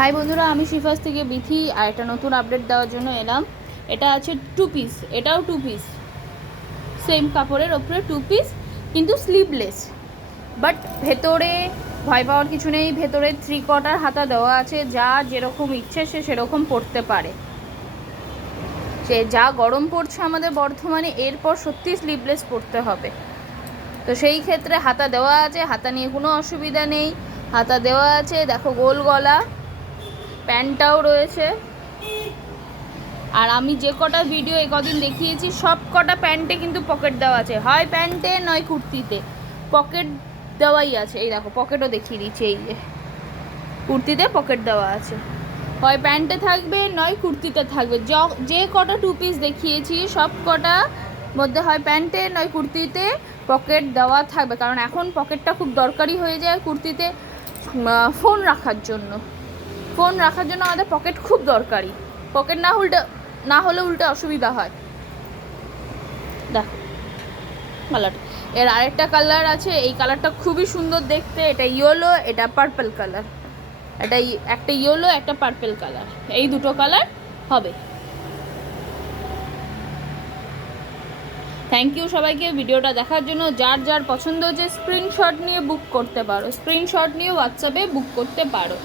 High বন্ধুরা, আমি শিফাস থেকে বিথি আর একটা নতুন আপডেট দেওয়ার জন্য এলাম। এটা আছে 2 পিস, এটাও 2 পিস, সেম কাপড়ের ওপরে 2 পিস কিন্তু স্লিভলেস। বাট ভেতরে ভয় পাওয়ার কিছু নেই, ভেতরে 3/4 হাতা দেওয়া আছে, যা যেরকম ইচ্ছে সে সেরকম পরতে পারে। সে যা গরম পড়ছে আমাদের বর্ধমানে, এরপর সত্যি স্লিভলেস পরতে হবে। তো সেই ক্ষেত্রে হাতা দেওয়া আছে, হাতা নিয়ে কোনো অসুবিধা নেই। হাতা দেওয়া আছে, দেখো গোল গলা, প্যান্টটাও রয়েছে। আর আমি যে কটা ভিডিও কদিন দেখিয়েছি সব কটা প্যান্টে কিন্তু পকেট দেওয়া আছে, হয় প্যান্টে নয় কুর্তিতে পকেট দেওয়াই আছে। এই দেখো পকেটও দেখিয়ে দিচ্ছি, এই যে কুর্তিতে পকেট দেওয়া আছে, হয় প্যান্টে থাকবে নয় কুর্তিতে থাকবে। যে কটা 2 পিস দেখিয়েছি সব কটা মধ্যে হয় প্যান্টে নয় কুর্তিতে পকেট দেওয়া থাকবে, কারণ এখন পকেটটা খুব দরকারি হয়ে যায় কুর্তিতে। ফোন রাখার জন্য আমাদের পকেট খুব দরকারি। পকেট না হলে উল্টে অসুবিধা হয়। দেখো কালারটা, এর আরেকটা কালার আছে, এই কালারটা খুবই সুন্দর দেখতে। এটা ইয়েলো, এটা পার্পল কালার। এটা একটা ইয়েলো, একটা পার্পল কালার, এই দুটো কালার হবে। থ্যাংক ইউ সবাইকে ভিডিওটা দেখার জন্য। যার যার পছন্দ হচ্ছে স্ক্রিনশট নিয়ে বুক করতে পারো, স্ক্রিনশট নিয়ে হোয়াটসঅ্যাপে বুক করতে পারো।